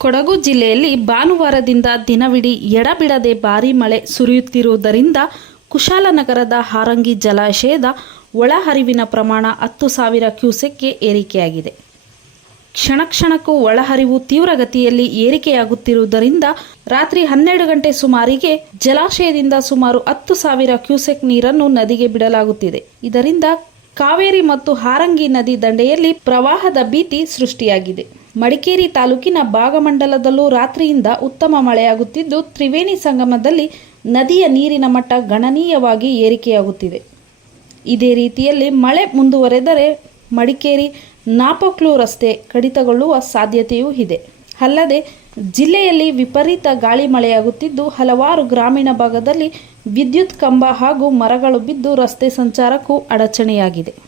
ಕೊಡಗು ಜಿಲ್ಲೆಯಲ್ಲಿ ಭಾನುವಾರದಿಂದ ದಿನವಿಡೀ ಎಡಬಿಡದೆ ಭಾರೀ ಮಳೆ ಸುರಿಯುತ್ತಿರುವುದರಿಂದ ಕುಶಾಲನಗರದ ಹಾರಂಗಿ ಜಲಾಶಯದ ಒಳಹರಿವಿನ ಪ್ರಮಾಣ ಹತ್ತು ಸಾವಿರ ಕ್ಯೂಸೆಕ್ಗೆ ಏರಿಕೆಯಾಗಿದೆ. ಕ್ಷಣ ಕ್ಷಣಕ್ಕೂ ಒಳಹರಿವು ತೀವ್ರಗತಿಯಲ್ಲಿ ಏರಿಕೆಯಾಗುತ್ತಿರುವುದರಿಂದ ರಾತ್ರಿ ಹನ್ನೆರಡು ಗಂಟೆ ಸುಮಾರಿಗೆ ಜಲಾಶಯದಿಂದ ಸುಮಾರು ಹತ್ತು ಸಾವಿರ ಕ್ಯೂಸೆಕ್ ನೀರನ್ನು ನದಿಗೆ ಬಿಡಲಾಗುತ್ತಿದೆ. ಇದರಿಂದ ಕಾವೇರಿ ಮತ್ತು ಹಾರಂಗಿ ನದಿ ದಂಡೆಯಲ್ಲಿ ಪ್ರವಾಹದ ಭೀತಿ ಸೃಷ್ಟಿಯಾಗಿದೆ. ಮಡಿಕೇರಿ ತಾಲೂಕಿನ ಭಾಗಮಂಡಲದಲ್ಲೂ ರಾತ್ರಿಯಿಂದ ಉತ್ತಮ ಮಳೆಯಾಗುತ್ತಿದ್ದು, ತ್ರಿವೇಣಿ ಸಂಗಮದಲ್ಲಿ ನದಿಯ ನೀರಿನ ಮಟ್ಟ ಗಣನೀಯವಾಗಿ ಏರಿಕೆಯಾಗುತ್ತಿದೆ. ಇದೇ ರೀತಿಯಲ್ಲಿ ಮಳೆ ಮುಂದುವರೆದರೆ ಮಡಿಕೇರಿ ನಾಪಕ್ಲು ರಸ್ತೆ ಕಡಿತಗೊಳ್ಳುವ ಸಾಧ್ಯತೆಯೂ ಇದೆ. ಅಲ್ಲದೆ, ಜಿಲ್ಲೆಯಲ್ಲಿ ವಿಪರೀತ ಗಾಳಿ ಮಳೆಯಾಗುತ್ತಿದ್ದು, ಹಲವಾರು ಗ್ರಾಮೀಣ ಭಾಗದಲ್ಲಿ ವಿದ್ಯುತ್ ಕಂಬ ಹಾಗೂ ಮರಗಳು ಬಿದ್ದು ರಸ್ತೆ ಸಂಚಾರಕ್ಕೂ ಅಡಚಣೆಯಾಗಿದೆ.